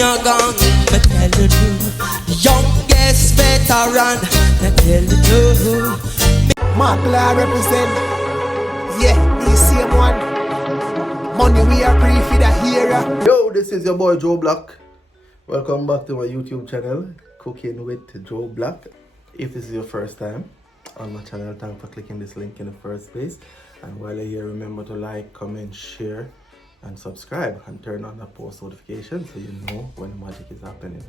you're gone. Me tell you no, youngest veteran. Me tell you no. Mackerel I represent. Yeah, the same one. Money we are free for the hero. Yo, this is your boy JoeBlack. Welcome back to my YouTube channel, Cooking with JoeBlack. If this is your first time on my channel, thanks for clicking this link in the first place. And while you're here, remember to like, comment, share, and subscribe, and turn on the post notification so you know when the magic is happening.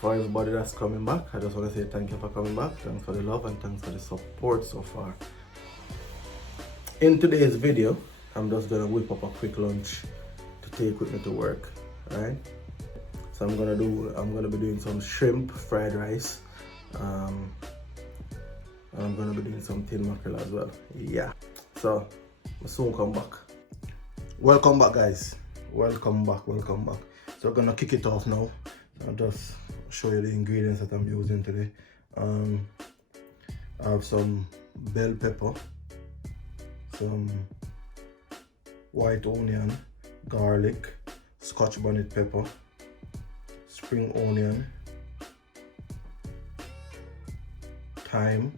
For everybody that's coming back, I just want to say thank you for coming back. Thanks for the love and thanks for the support so far. In today's video, I'm just gonna whip up a quick lunch to take with me to work. Alright? So I'm gonna be doing some shrimp fried rice. And I'm gonna be doing some tin mackerel as well. Yeah. So I'll soon come back. Welcome back, guys. Welcome back. So I'm gonna kick it off now. I'll just show you the ingredients that I'm using today. I have some bell pepper, some white onion, garlic, Scotch bonnet pepper, spring onion, thyme,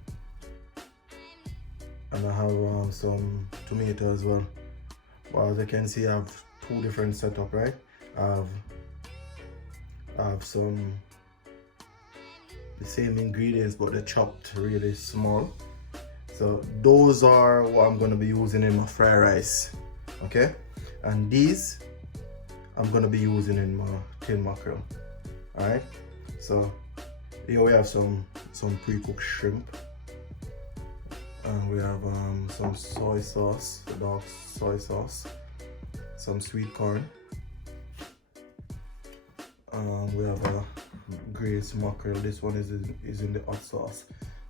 and I have some tomato as well. But as you can see, I have two different setup, right? I have some the same ingredients, but they're chopped really small. So those are what I'm gonna be using in my fried rice, okay? And these I'm gonna be using in my tin mackerel. All right. So here we have some pre-cooked shrimp. And we have some soy sauce, the dark soy sauce, some sweet corn. We have a grace mackerel. This one is in the hot sauce,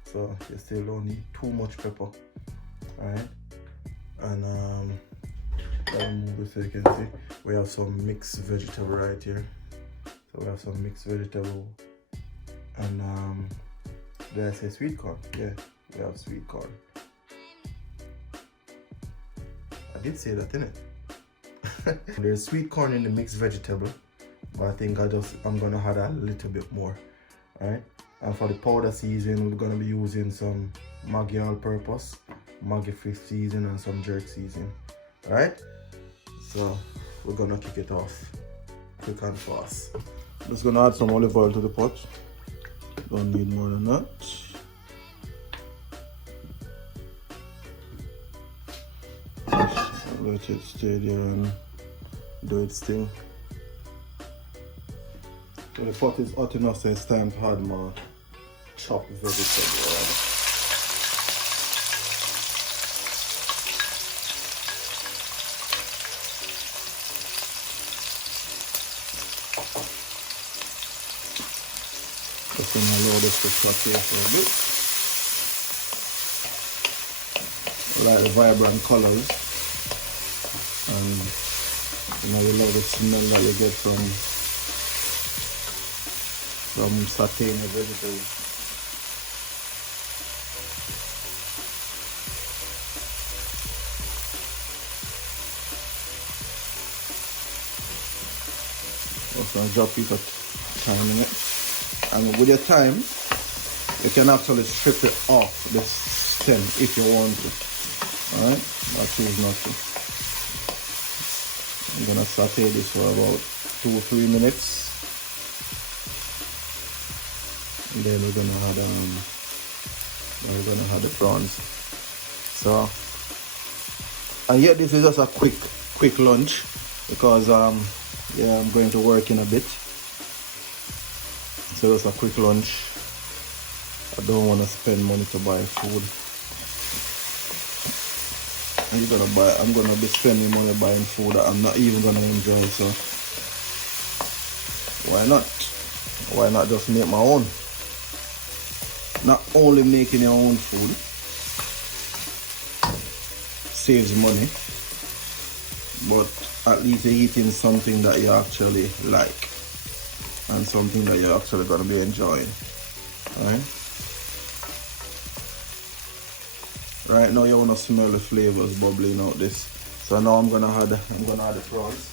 so you still don't need too much pepper. Alright. And so you can see we have some mixed vegetable right here. So we have some mixed vegetable, and did I say sweet corn? Yeah. We have sweet corn. I did say that, didn't it? There's sweet corn in the mixed vegetable, but I think I'm gonna add a little bit more. Alright? And for the powder seasoning, we're gonna be using some Maggi all-purpose, Maggi fifth season, and some jerk seasoning. Alright? So we're gonna kick it off quick and fast. Just gonna add some olive oil to the pot. Don't need more than that. Let it stay there and do its thing. So the pot is hot enough, so it's time to add my chopped vegetable. Just gonna allow this to saute for a bit. Like the vibrant colors. And you know, we love the smell that you get from sauteing the vegetables. Also drop it at thyme in it. And with your thyme, you can actually strip it off the stem if you want to. Alright? I choose not to. I'm gonna saute this for about 2 or 3 minutes, and then we're gonna add the prawns. So, and yet this is just a quick lunch because yeah, I'm going to work in a bit. So just a quick lunch. I don't want to spend money to buy food. I'm gonna be spending money buying food that I'm not even gonna enjoy, so why not? Why not just make my own? Not only making your own food saves money, but at least you're eating something that you actually like and something that you're actually gonna be enjoying. Alright? Right now you wanna smell the flavors bubbling out this. So now I'm gonna add the prawns.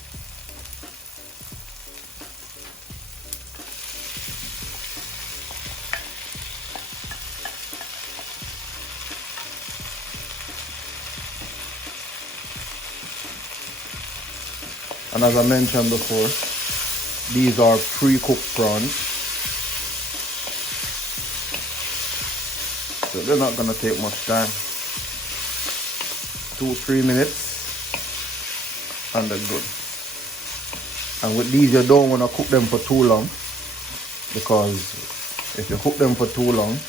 And as I mentioned before, these are pre-cooked prawns. So they're not gonna take much time. 2-3 minutes and they're good. And with these you don't want to cook them for too long, because if you cook them for too long,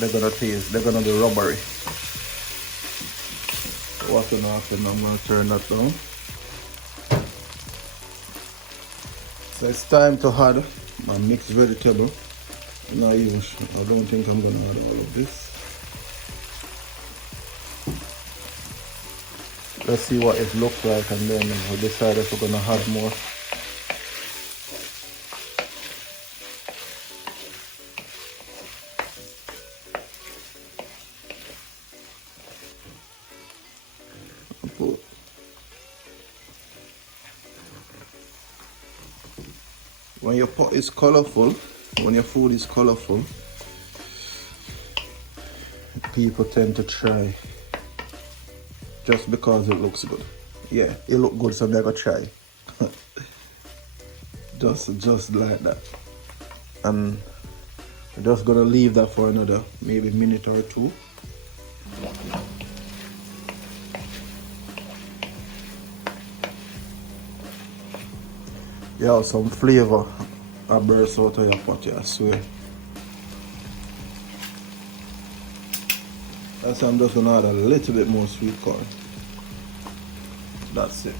they're gonna be rubbery. So what's gonna happen, I'm gonna turn that down. So it's time to add my mixed vegetable. Not even sure. I don't think I'm gonna add all of this. Let's see what it looks like, and then we'll decide if we're gonna add more. When your pot is colorful, when your food is colorful, people tend to try just because it looks good. Yeah, it look good, so they're gonna try. just like that. And I'm just gonna leave that for another maybe minute or two. Yeah, some flavor I burst out of your pot, I swear. That's why I'm just gonna add a little bit more sweet corn. That's it.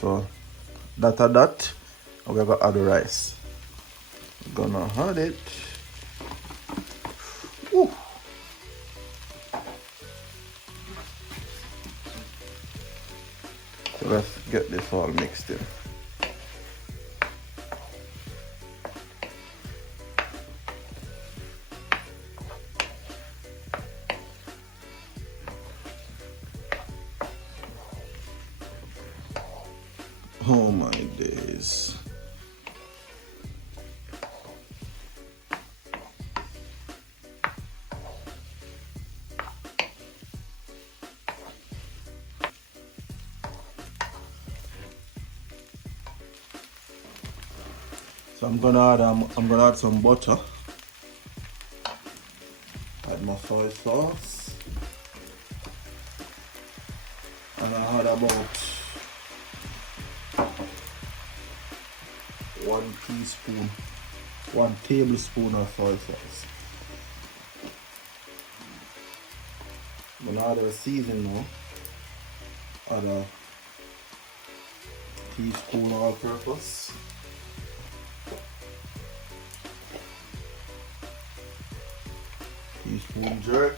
So that, and we're gonna add the rice. Gonna add it. Woo. So let's get this all mixed in. Oh my days. So I'm gonna add some butter. Add my soy sauce. And I add about 1 tablespoon of soy sauce. I'm gonna add a seasoning now. Add a teaspoon all-purpose. Teaspoon jerk.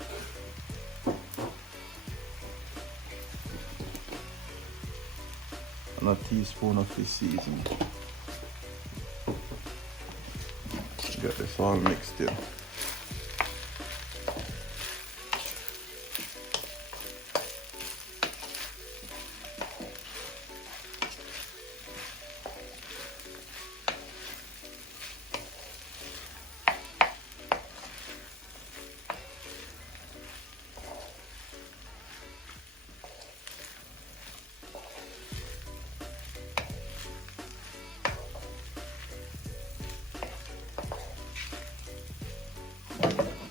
And a teaspoon of this seasoning. Get this all mixed in.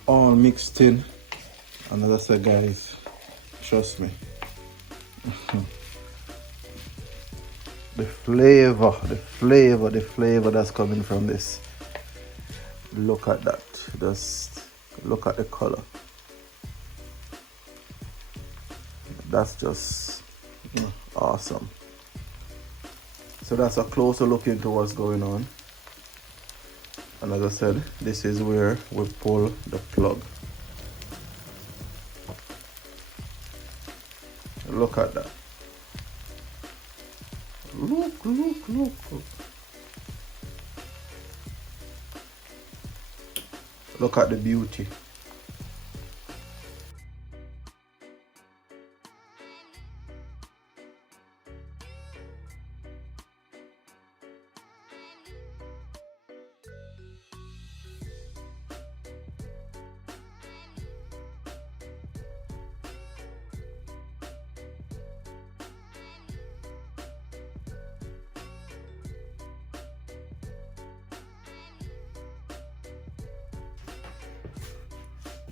All mixed in, and as I said, guys, trust me, the flavor that's coming from this, look at that, just look at the color. That's just awesome. So that's a closer look into what's going on. And as I said, this is where we pull the plug. Look at that. Look. Look at the beauty.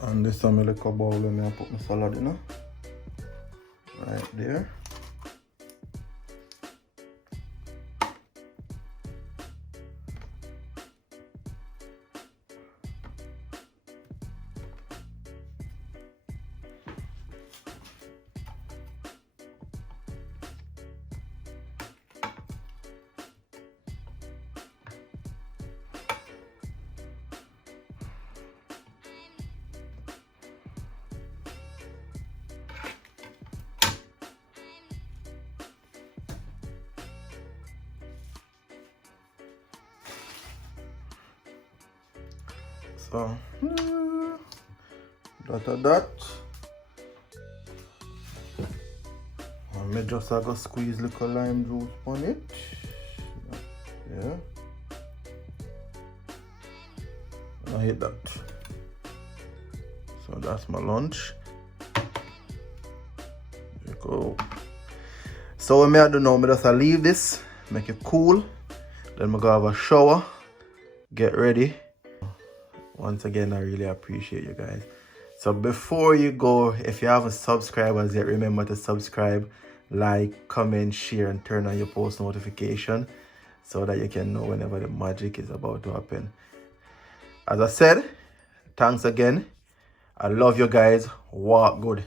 And this time I like a bowl and I put my salad in. Right there. So, that. And me just go squeeze little lime juice on it. Yeah. And I hit that. So that's my lunch. There you go. So what I do now, I just leave this, make it cool. Then I go have a shower, get ready. Once again, I really appreciate you guys. So before you go, if you haven't subscribed as yet, remember to subscribe, like, comment, share, and turn on your post notification so that you can know whenever the magic is about to happen. As I said, thanks again. I love you guys. Walk good.